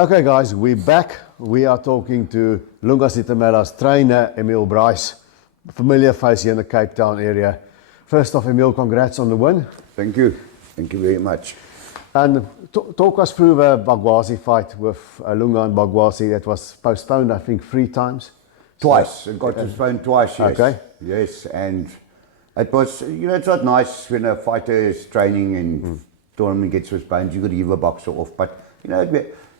Okay guys, we're back. We are talking to Lunga Sitemela's trainer, Emil Brice. Familiar face here in the Cape Town area. First off, Emil, congrats on the win. Thank you. Thank you very much. And talk us through the Bagwazi fight with Lunga and Bagwazi. That was postponed, I think, 3 times. Twice. It got postponed twice, yes. Okay. Yes, and it was, it's not nice when a fighter is training and tournament gets postponed. You've got to give a boxer off. But,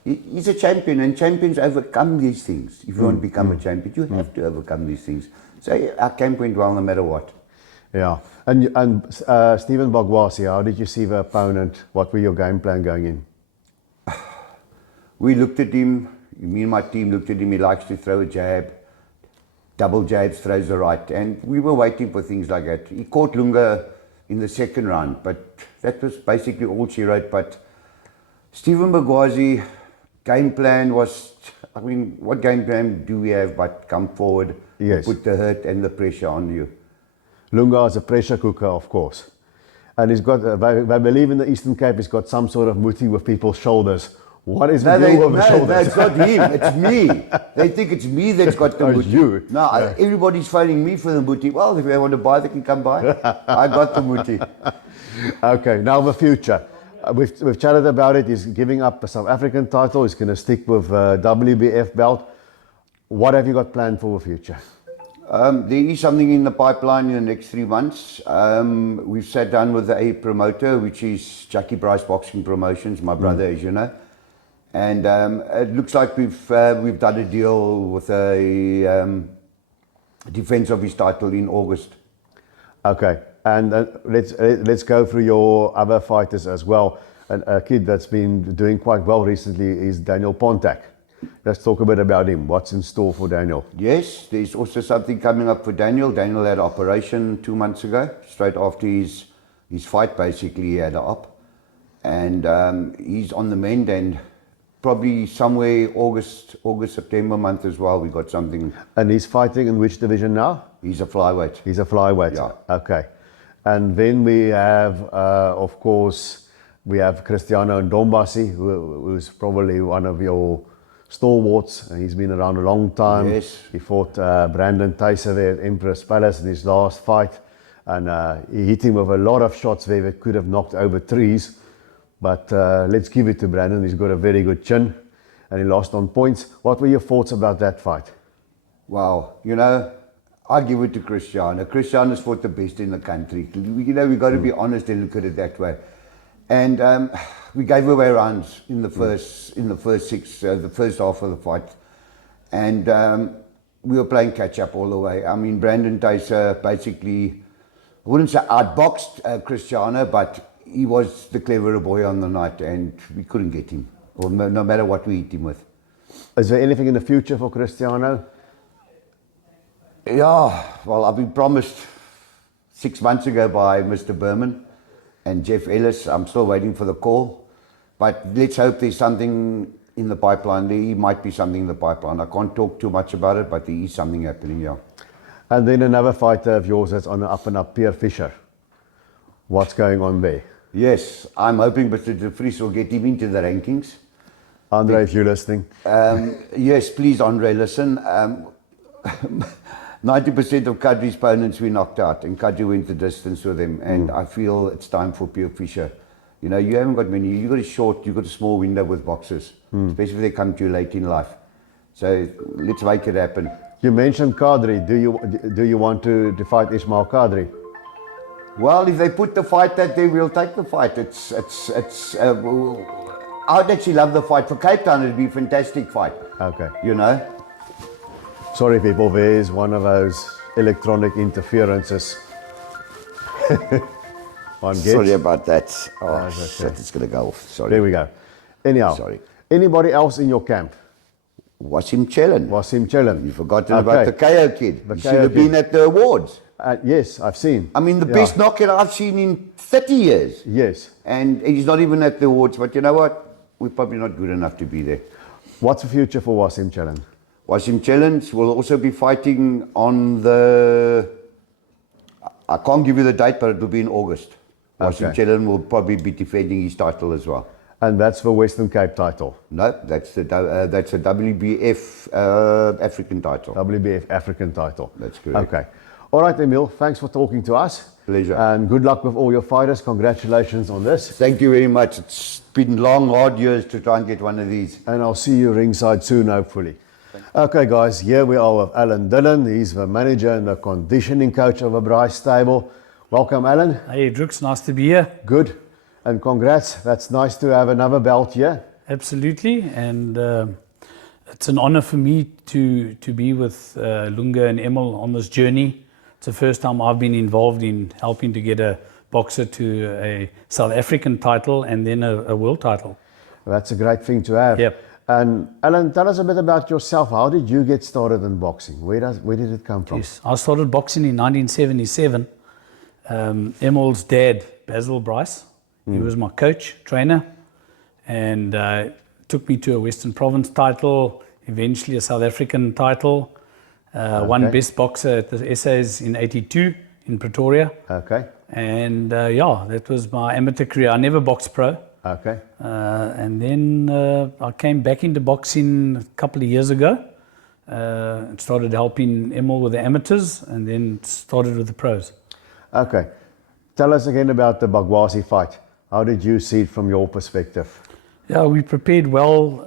he's a champion, and champions overcome these things. If you want to become a champion, you have to overcome these things. So our camp went well no matter what. Yeah. And Stephen Bagwazi, how did you see the opponent? What were your game plan going in? We looked at him, me and my team looked at him. He likes to throw a jab, double jabs, throws the right. And we were waiting for things like that. He caught Lunga in the second round, but that was basically all she wrote. But Stephen Bagwazi, game plan was, what game plan do we have but come forward, yes, put the hurt and the pressure on you? Lunga is a pressure cooker, of course. And he's got, I believe in the Eastern Cape, he's got some sort of muti with people's shoulders. What is the deal with the shoulders? No, it's not him, it's me. They think it's me that's got the muti. You? No, everybody's phoning me for the muti. Well, if they want to buy, they can come buy. I got the muti. Okay, now the future. We've chatted about it. He's giving up a South African title. He's going to stick with WBF belt. What have you got planned for the future? There is something in the pipeline in the next 3 months. We've sat down with a promoter, which is Brice Boxing Promotions, my brother, as you know. And it looks like we've done a deal with a defense of his title in August. Okay. And let's go through your other fighters as well. And a kid that's been doing quite well recently is Daniel Pontak. Let's talk a bit about him. What's in store for Daniel? Yes, there's also something coming up for Daniel. Daniel had an operation 2 months ago, straight after his fight. Basically, he had an op, and he's on the mend. And probably somewhere August, September month as well, we got something. And he's fighting in which division now? He's a flyweight. He's a flyweight. Yeah. Okay. And then we have, of course, we have Cristiano Ndombasi, who's probably one of your stalwarts. He's been around a long time. Yes. He fought Brandon Tyson there at Empress Palace in his last fight. And he hit him with a lot of shots there that could have knocked over trees. But let's give it to Brandon. He's got a very good chin. And he lost on points. What were your thoughts about that fight? Wow. I give it to Cristiano. Cristiano's fought the best in the country. We've got to be honest and look at it that way. And we gave away rounds in the first the first half of the fight, and we were playing catch up all the way. Brandon Tyson basically, I wouldn't say outboxed Cristiano, but he was the cleverer boy on the night, and we couldn't get him, or no matter what we hit him with. Is there anything in the future for Cristiano? Yeah, well, I've been promised 6 months ago by Mr. Berman and Jeff Ellis. I'm still waiting for the call, but let's hope there's something in the pipeline. There might be something in the pipeline. I can't talk too much about it, but there is something happening, yeah. And then another fighter of yours that's on the up and up, Pierre Fischer. What's going on there? Yes, I'm hoping Mr. De Vries will get him into the rankings. Andre, if you're listening. Yes, please, Andre, listen. 90% of Kadri's opponents we knocked out, and Kadri went the distance with him. And I feel it's time for Pierre Fischer. You haven't got many. You've got a small window with boxers, especially if they come to you late in life. So let's make it happen. You mentioned Kadri. Do you want to fight Ismail Kadri? Well, if they put the fight that day, we'll take the fight. I'd actually love the fight. For Cape Town, it'd be a fantastic fight. Okay. Sorry people, there's one of those electronic interferences. Sorry about that. Okay. It's going to go off. Sorry. There we go. Anyhow, sorry. Anybody else in your camp? Wasim Chellen. You've forgotten about the KO kid. He should have been at the awards. Yes, I've seen. The best knockout I've seen in 30 years. Yes. And he's not even at the awards, but you know what? We're probably not good enough to be there. What's the future for Wasim Chellen? Wasim Chellen will also be fighting on I can't give you the date, but it will be in August. Wasim Chellen will probably be defending his title as well. And that's the Western Cape title. No, that's a WBF African title. WBF African title. That's correct. Okay. All right, Emil, thanks for talking to us. Pleasure. And good luck with all your fighters. Congratulations on this. Thank you very much. It's been long, hard years to try and get one of these. And I'll see you ringside soon, hopefully. Okay, guys, here we are with Alan Dillon. He's the manager and the conditioning coach of the Brice stable. Welcome, Alan. Hey, Drux, nice to be here. Good. And congrats. That's nice to have another belt here. Absolutely. And it's an honor for me to be with Lunga and Emil on this journey. It's the first time I've been involved in helping to get a boxer to a South African title and then a world title. That's a great thing to have. Yep. And Alan, tell us a bit about yourself. How did you get started in boxing? Where did it come from? Yes, I started boxing in 1977. Emil's dad, Basil Brice, he was my coach, trainer, and took me to a Western Province title, eventually a South African title. Won best boxer at the SAs in '82 in Pretoria. Okay. And yeah, that was my amateur career. I never boxed pro. Okay. And then I came back into boxing a couple of years ago and started helping Emil with the amateurs and then started with the pros. Okay. Tell us again about the Bagwasi fight. How did you see it from your perspective? Yeah, we prepared well.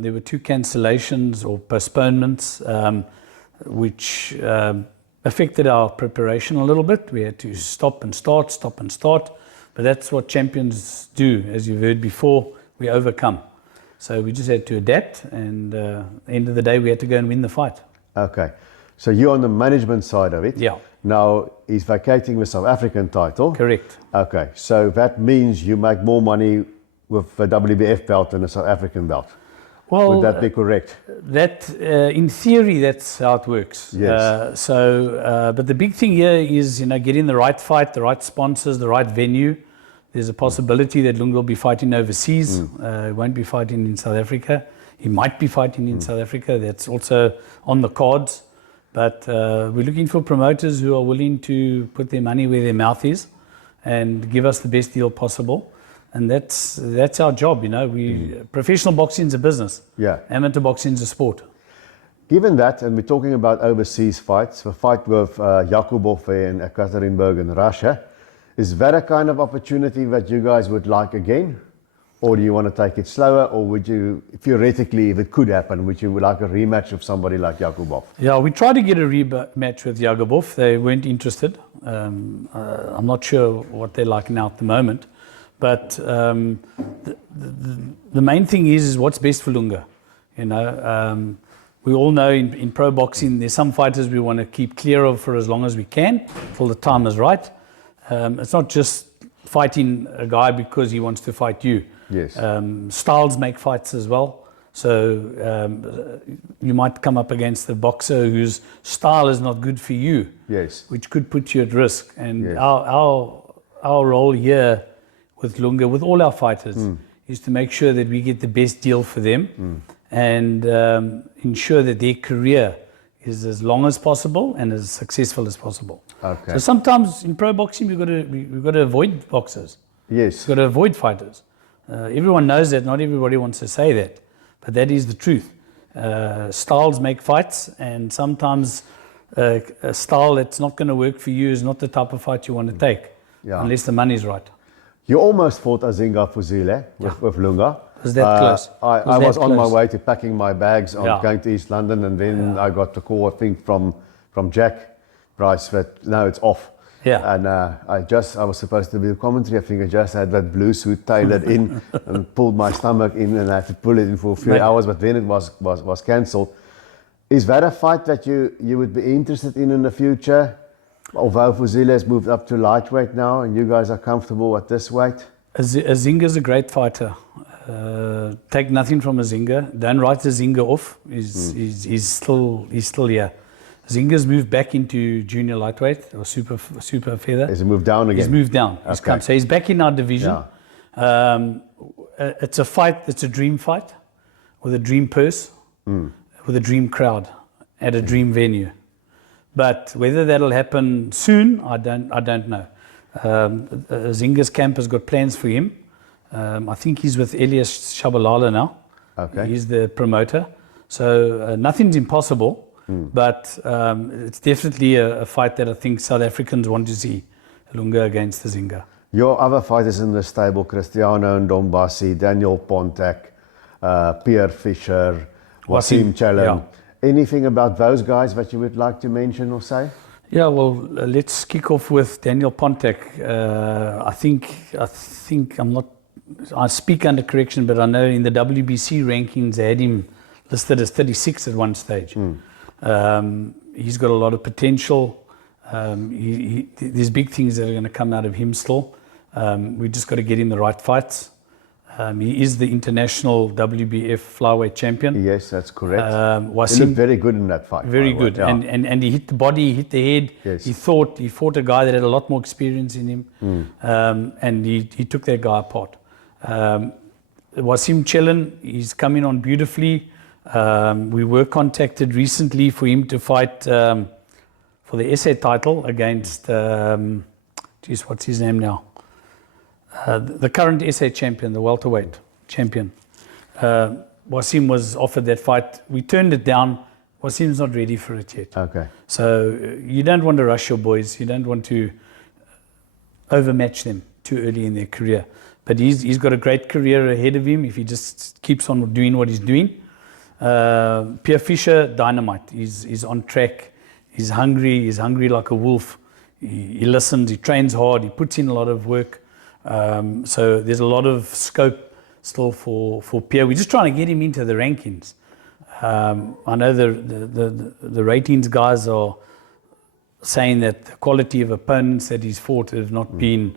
There were 2 cancellations or postponements, which affected our preparation a little bit. We had to stop and start. But that's what champions do. As you've heard before, we overcome. So we just had to adapt, and at the end of the day, we had to go and win the fight. Okay. So you're on the management side of it. Yeah. Now, he's vacating the South African title. Correct. Okay. So that means you make more money with the WBF belt than the South African belt. Well, would that be correct? That, in theory, that's how it works. Yes. But the big thing here is, getting the right fight, the right sponsors, the right venue. There's a possibility that Lunga will be fighting overseas. He won't be fighting in South Africa. He might be fighting in South Africa. That's also on the cards. But we're looking for promoters who are willing to put their money where their mouth is and give us the best deal possible. And that's our job, Professional boxing is a business. Yeah. Amateur boxing is a sport. Given that, and we're talking about overseas fights, the fight with Yakubov in Ekaterinburg in Russia, is that a kind of opportunity that you guys would like again? Or do you want to take it slower? Or would you, theoretically, if it could happen, would you like a rematch with somebody like Yakubov? Yeah, we tried to get a rematch with Yakubov. They weren't interested. I'm not sure what they're like now at the moment. But the main thing is what's best for Lunga. We all know in pro boxing there's some fighters we want to keep clear of for as long as we can, till the time is right. It's not just fighting a guy because he wants to fight you. Yes. Styles make fights as well. So you might come up against a boxer whose style is not good for you. Yes. Which could put you at risk. And Yes. our role here with Lunga, with all our fighters, is to make sure that we get the best deal for them and ensure that their career is as long as possible and as successful as possible. Okay. So sometimes in pro boxing we've got to avoid boxers. Yes. We've got to avoid fighters. Everyone knows that. Not everybody wants to say that, but that is the truth. Styles make fights, and sometimes a style that's not going to work for you is not the type of fight you want to take, unless the money's right. You almost fought Azinga Fuzile with Lunga. Was that close? I was on my way to packing my bags on going to East London, and then I got the call, I think, from Jack Brice that no, it's off. Yeah. And I was supposed to be the commentary. I think I just had that blue suit tailored in and pulled my stomach in, and I had to pull it in for a few hours, but then it was cancelled. Is that a fight that you would be interested in the future? Although Fuzile has moved up to lightweight now, and you guys are comfortable at this weight? Azinga's a great fighter. Take nothing from Azinga. Don't write Azinga off. He's still here. Azinga's moved back into junior lightweight or super feather. Has he moved down again? He's moved down. Okay. So he's back in our division. Yeah. It's a fight. It's a dream fight with a dream purse, with a dream crowd at a dream venue. But whether that'll happen soon, I don't know. Azinga's camp has got plans for him. I think he's with Elias Shabalala now. Okay. He's the promoter. So nothing's impossible, but it's definitely a fight that I think South Africans want to see, Lunga against the Zinga. Your other fighters in the stable, Cristiano Ndombasi, Daniel Pontek, Pierre Fischer, Wasim Challen. Yeah. Anything about those guys that you would like to mention or say? Yeah, well, let's kick off with Daniel Pontek. I think I speak under correction, but I know in the WBC rankings they had him listed as 36 at one stage. He's got a lot of potential. There's big things that are going to come out of him still. We just got to get him the right fights. He is the international WBF flyweight champion. Yes, that's correct. He Wasim, looked very good in that fight. very by the way. good, Yeah. and he hit the body, he hit the head. Yes. He fought a guy that had a lot more experience in him, and he took that guy apart. Wasim Challen, he's coming on beautifully. We were contacted recently for him to fight for the SA title against, what's his name now? The current SA champion, the welterweight champion. Wasim was offered that fight. We turned it down. Wasim's not ready for it yet. Okay. So you don't want to rush your boys. You don't want to overmatch them too early in their career. But he's got a great career ahead of him if he just keeps on doing what he's doing. Pierre Fischer, dynamite. He's on track. He's hungry like a wolf. He listens, he trains hard, he puts in a lot of work. So there's a lot of scope still for Pierre. We're just trying to get him into the rankings. I know the ratings guys are saying that the quality of opponents that he's fought have not been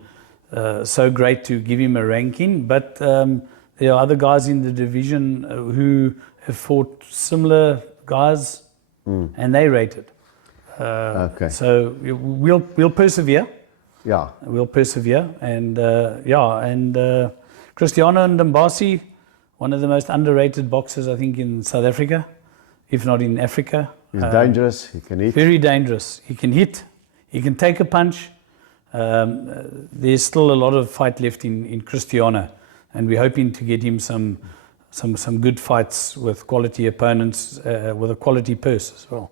so great to give him a ranking, but there are other guys in the division who have fought similar guys and they rated. Okay. So we'll persevere. Yeah. We'll persevere, and Cristiano Ndombasi, one of the most underrated boxers I think in South Africa, if not in Africa. He's dangerous. He can hit. Very dangerous. He can hit. He can take a punch. There's still a lot of fight left in Cristiano, and we're hoping to get him some good fights with quality opponents with a quality purse as well.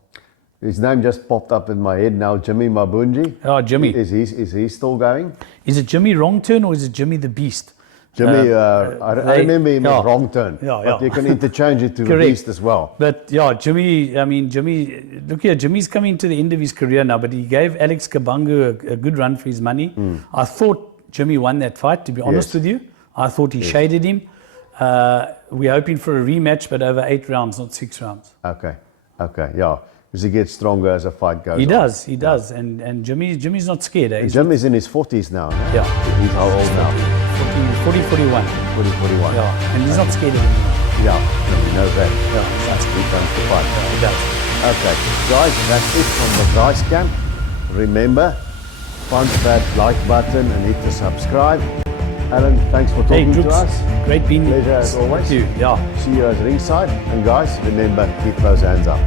His name just popped up in my head now, Jimmy Mabunji. Oh, Jimmy. Is he still going? Is it Jimmy Wrong Turn or is it Jimmy the Beast? Jimmy, I remember him as Wrong Turn, but you can interchange it to the Beast as well. But yeah, Jimmy, look here, Jimmy's coming to the end of his career now, but he gave Alex Kabangu a good run for his money. I thought Jimmy won that fight, to be honest with you. I thought he shaded him. We're hoping for a rematch, but over 8 rounds, not 6 rounds. Okay, yeah. Because he gets stronger as a fight goes on. He does. And Jimmy's not scared. Eh? Jimmy's in his 40s now. No? Yeah. He's how old now? 40, 41. 41. Yeah, and he's not scared anymore. Yeah, we know that. Yeah, that's good times to fight. He does. Okay, guys, that's it from the Brice camp. Remember, punch that like button and hit the subscribe. Alan, thanks for talking to us. Great being here. Pleasure as always. Thank you. Yeah. See you at ringside. And guys, remember, keep those hands up.